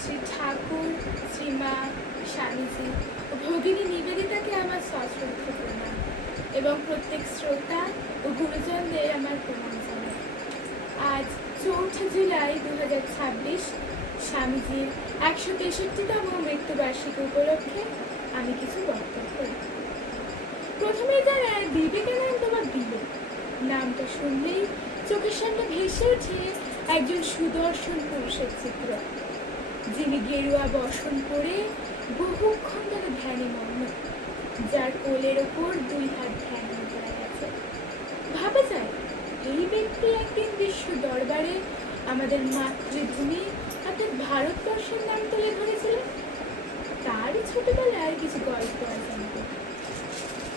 শ্রী ঠাকুর, শ্রীমা, স্বামীজি ও ভগিনী নিবেদিতাকে আমার সশ্রদ্ধ প্রণাম এবং প্রত্যেক শ্রোতা ও গুরুজনদের আমার প্রণাম জানাই। আজ 4 জুলাই 2026 স্বামীজির 163তম মৃত্যুবার্ষিকী উপলক্ষে আমি কিছু বক্তব্য করি। প্রথমে যারা বিবেকানন্দ বা বিলে নামটা শুনলেই চোখের সামনে ভেসে ওঠে একজন সুদর্শন পুরুষের চিত্র, যিনি গেরুয়া বসন পরে বহুক্ষণ ধরে ধ্যানে মগ্ন, যার কোলের ওপর 2 হাত ধ্যান করা গেছে। ভাবা যায় এই ব্যক্তি একদিন বিশ্ব দরবারে আমাদের মাতৃভূমি অর্থাৎ ভারতবর্ষের নাম তুলে ধরেছিলেন। তারই ছোটবেলায় কিছু গল্প আছে আমাদের।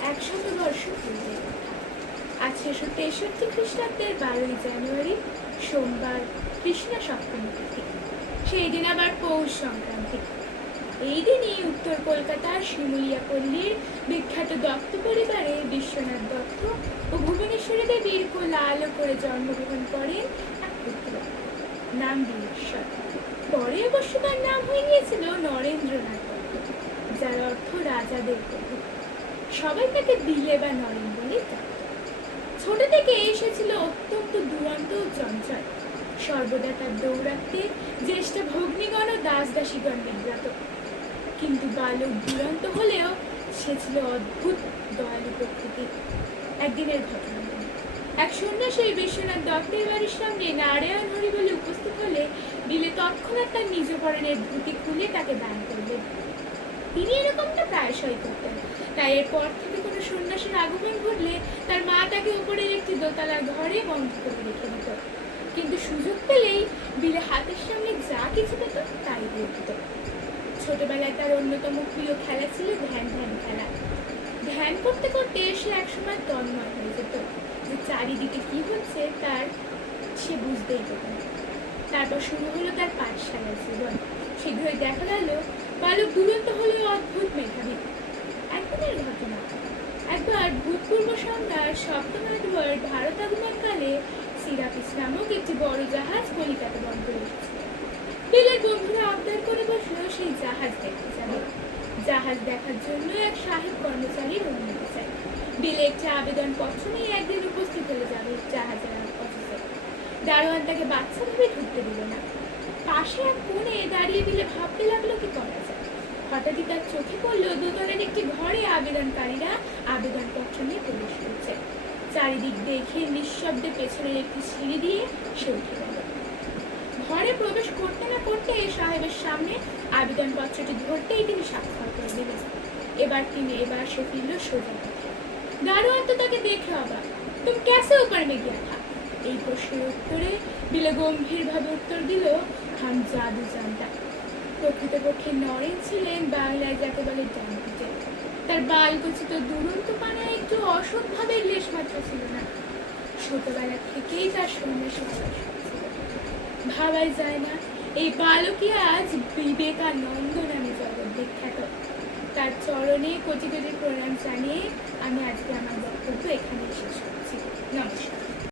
100 বর্ষ পূর্বে 1863 খ্রিস্টাব্দের 12 জানুয়ারি সোমবার কৃষ্ণা সপ্তমী তিথি। সেই দিন আবার পৌষ সংক্রান্তি। এই দিনই উত্তর কলকাতার শিমুলিয়াপল্লীর বিখ্যাত দত্ত পরিবারে বিশ্বনাথ দত্ত ও ভুবনেশ্বরী দেবীর কোল আলো করে জন্মগ্রহণ করেন এক পুত্র, নাম বীরেশ্বর। পরে অবশ্য তার নাম হয়ে গিয়েছিল নরেন্দ্রনাথ দত্ত, যার অর্থ রাজাদের প্রভু। সবাই তাকে বিলে বা নরেন বলেই ডাকে। ছোট থেকে এসেছিল অত্যন্ত দুরন্ত ও চঞ্চল, সর্বদা তার দৌড়াতে জ্যেষ্ঠ ভগ্নীগণ ও দাস দাসীগণ বিব্রত। কিন্তু বালক দুরন্ত হলেও সে ছিল অদ্ভুত দয়ালু প্রকৃতি। একদিনের ঘটনা, এক সন্ন্যাসী বিশ্বনাথ দত্তের বাড়ির সামনে নারায়ণ হরি বলে উপস্থিত হলে বিলে তৎক্ষণাৎ তার নিজ পরনের ধুতি খুলে তাকে দান করলেন। তিনি এরকমটা প্রায়শই করতেন, তাই এরপর থেকে কোনো সন্ন্যাসীর আগমন ঘটলে তার মা তাকে উপরের একটি দোতলার ঘরে বন্ধ করে রেখে দিত। কিন্তু সুযোগ পেলেই বিলে হাতের সামনে যা কিছু পেত তাই দিয়ে দিত। ছোটবেলায় তার অন্যতম প্রিয় খেলা ছিল ধ্যান খেলা। ধ্যান করতে করতে সে একসময় তন্ময় হয়ে যেত, যে চারিদিকে কি হচ্ছে তার সে বুঝতেই পেত না। তারপর শুরু হলো তার পাঠশালার জীবন। শীঘ্রই দেখা গেল বালক দুরন্ত হলেও অদ্ভুত মেধাবী। একদিনের ঘটনা, একবার ভূতপূর্ব সম্রাট সপ্তম এডওয়ার্ড ভারত আগমনকালে সিরাপিস নামক একটি বড় জাহাজ কলিকাতা বন্দরে এসেছিল। বিলের বন্ধুরা আবদার করে বসলো সেই জাহাজ দেখতে যাবে। জাহাজ দেখার জন্য এক সাহেব কর্মচারীর অনুমতি চাই। বিলে একটি আবেদন পত্র নিয়ে একদিন উপস্থিত হলে যাবে জাহাজের অফিসে। দারোয়ান তাকে বাচ্চা ভেবে ঢুকতে দিল না। পাশে এক কোণে দাঁড়িয়ে বিলে ভাবতে লাগলো কি করা যায়। হঠাৎই তার চোখে পড়লো দোতলার একটি ঘরে আবেদনকারীরা আবেদনপত্র নিয়ে প্রবেশ করছে। চারিদিক দেখে নিঃশব্দে পেছনের একটি সিঁড়ি দিয়ে সে উঠে গেল। ঘরে প্রবেশ করতে না করতে সাহেবের সামনে আবেদনপত্রটি ধরতেই তিনি স্বাক্ষর করে দিলেন। এবার সে ফিরল সোজা পথে। দারোয়ান তো তাকে দেখে অবাক। তুমি कैसे ऊपर में गया था? এই প্রশ্নের উত্তরে বিলে গম্ভীরভাবে উত্তর দিল, হাম জাদু জানতা। প্রকৃতপক্ষে নরেন ছিলেন বাংলায় যাকে বলে ডানপিটে। তার বালকোচিত দুরন্ত পানায় একটু অসৎভাবের লেশ মাত্র ছিল না। ছোটবেলা থেকেই তার সন্ন্যাসী হওয়ার শখ ছিল। ভাবাই যায় না এই বালকই আজ বিবেকানন্দ নামে জগৎ বিখ্যাত। তার চরণে কোটি কোটি প্রণাম জানিয়ে আমি আজকে আমার বক্তব্য এখানেই শেষ করছি। নমস্কার।